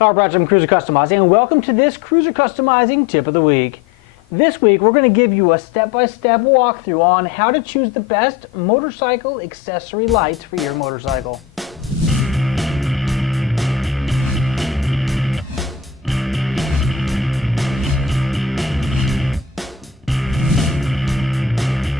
Carl Bradshaw from Cruiser Customizing, and welcome to this Cruiser Customizing Tip of the Week. This week we're going to give you a step-by-step walkthrough on how to choose the best motorcycle accessory lights for your motorcycle.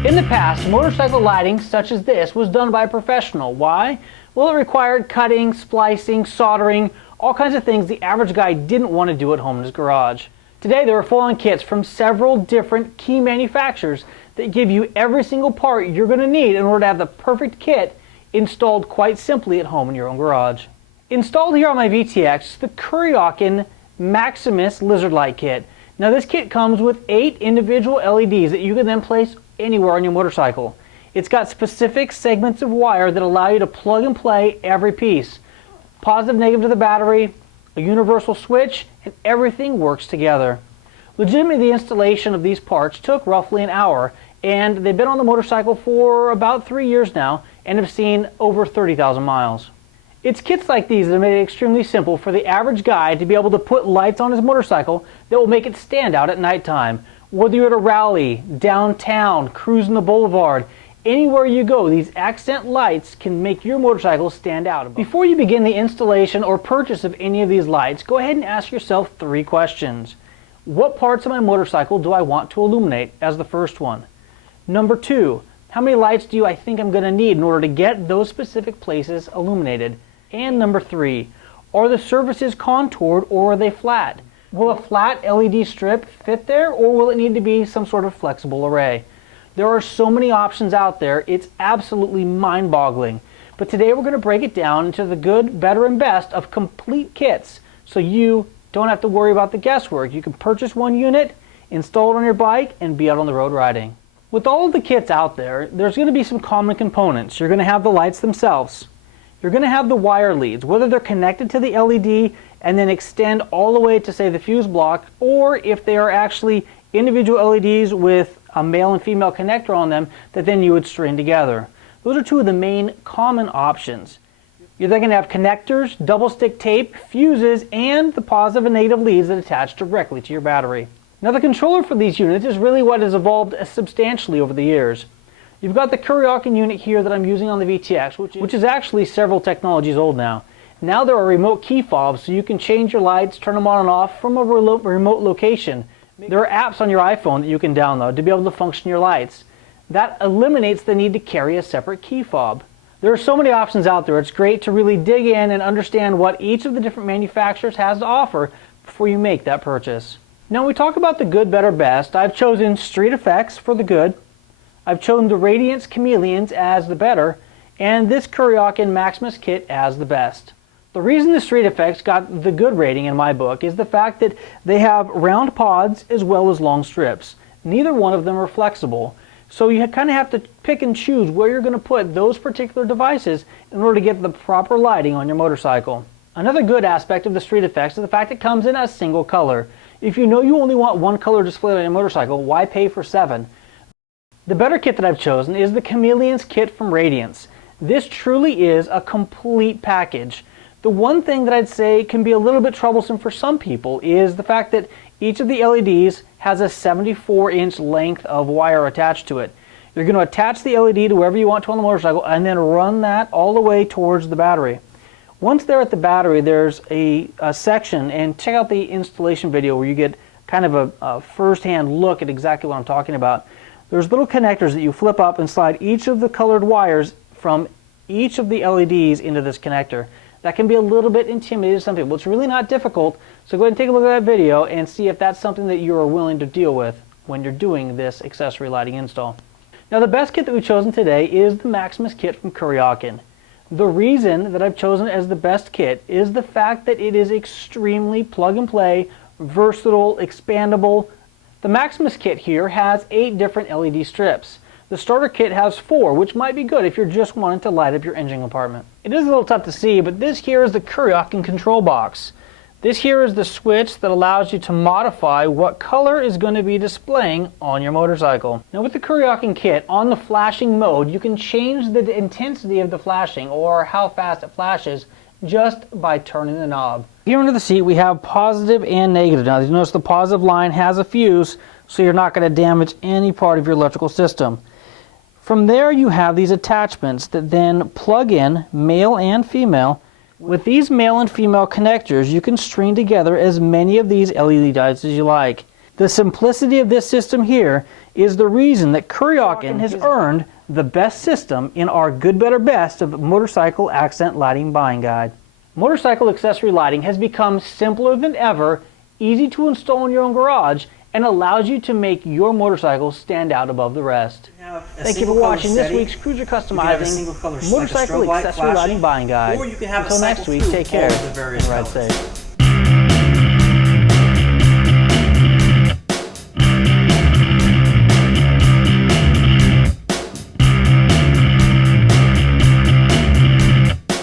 In the past, motorcycle lighting such as this was done by a professional. Why? Well, it required cutting, splicing, soldering, all kinds of things the average guy didn't want to do at home in his garage. Today there are full-on kits from several different key manufacturers that give you every single part you're going to need in order to have the perfect kit installed quite simply at home in your own garage. Installed here on my VTX is the Kuryakyn Maximus Lizard Light Kit. Now this kit comes with 8 individual LEDs that you can then place anywhere on your motorcycle. It's got specific segments of wire that allow you to plug and play every piece. Positive, negative to the battery, a universal switch, and everything works together. Legitimately, the installation of these parts took roughly an hour, and they've been on the motorcycle for about 3 years now and have seen over 30,000 miles. It's kits like these that have made it extremely simple for the average guy to be able to put lights on his motorcycle that will make it stand out at nighttime. Whether you're at a rally, downtown, cruising the boulevard, anywhere you go, these accent lights can make your motorcycle stand out. Before you begin the installation or purchase of any of these lights, go ahead and ask yourself 3 questions. What parts of my motorcycle do I want to illuminate as the first one? Number 2, how many lights do I think I'm going to need in order to get those specific places illuminated? And number 3, are the surfaces contoured or are they flat? Will a flat LED strip fit there, or will it need to be some sort of flexible array? There are so many options out there, it's absolutely mind-boggling. But today we're going to break it down into the good, better, and best of complete kits, so you don't have to worry about the guesswork. You can purchase one unit, install it on your bike, and be out on the road riding. With all of the kits out there, there's going to be some common components. You're going to have the lights themselves. You're going to have the wire leads, whether they're connected to the LED and then extend all the way to, say, the fuse block, or if they are actually individual LEDs with a male and female connector on them that then you would string together. Those are 2 of the main common options. You're then going to have connectors, double stick tape, fuses, and the positive and negative leads that attach directly to your battery. Now the controller for these units is really what has evolved substantially over the years. You've got the Kuryakyn unit here that I'm using on the VTX, which is actually several technologies old now. Now there are remote key fobs, so you can change your lights, turn them on and off from a remote location. There are apps on your iPhone that you can download to be able to function your lights. That eliminates the need to carry a separate key fob. There are so many options out there. It's great to really dig in and understand what each of the different manufacturers has to offer before you make that purchase. Now when we talk about the good, better, best, I've chosen Street Effects for the good. I've chosen the Radiantz Chameleons as the better, and this Kuryakyn Maximus kit as the best. The reason the Street Effects got the good rating in my book is the fact that they have round pods as well as long strips. Neither one of them are flexible, so you kind of have to pick and choose where you're going to put those particular devices in order to get the proper lighting on your motorcycle. Another good aspect of the Street Effects is the fact it comes in a single color. If you know you only want one color displayed on your motorcycle, why pay for 7? The better kit that I've chosen is the Chameleons kit from Radiantz. This truly is a complete package. The one thing that I'd say can be a little bit troublesome for some people is the fact that each of the LEDs has a 74-inch length of wire attached to it. You're going to attach the LED to wherever you want to on the motorcycle and then run that all the way towards the battery. Once they're at the battery, there's a section, and check out the installation video where you get kind of a first-hand look at exactly what I'm talking about. There's little connectors that you flip up and slide each of the colored wires from each of the LEDs into this connector. That can be a little bit intimidating to some people. It's really not difficult, so go ahead and take a look at that video and see if that's something that you are willing to deal with when you're doing this accessory lighting install. Now the best kit that we've chosen today is the Maximus kit from Kuryakyn. The reason that I've chosen it as the best kit is the fact that it is extremely plug and play, versatile, expandable. The Maximus kit here has 8 different LED strips. The starter kit has 4, which might be good if you're just wanting to light up your engine compartment. It is a little tough to see, but this here is the Kuryakyn control box. This here is the switch that allows you to modify what color is going to be displaying on your motorcycle. Now with the Kuryakyn kit, on the flashing mode, you can change the intensity of the flashing or how fast it flashes just by turning the knob. Here under the seat we have positive and negative. Now you notice the positive line has a fuse, so you're not going to damage any part of your electrical system. From there you have these attachments that then plug in, male and female. With these male and female connectors, you can string together as many of these LED lights as you like. The simplicity of this system here is the reason that Kuryakyn has earned the best system in our Good, Better, Best of motorcycle accent lighting buying guide. Motorcycle accessory lighting has become simpler than ever, easy to install in your own garage, and allows you to make your motorcycle stand out above the rest. Thank you for watching this week's Cruiser Customizing Motorcycle Accessory Lighting Buying Guide. Until next week, take care and ride safe.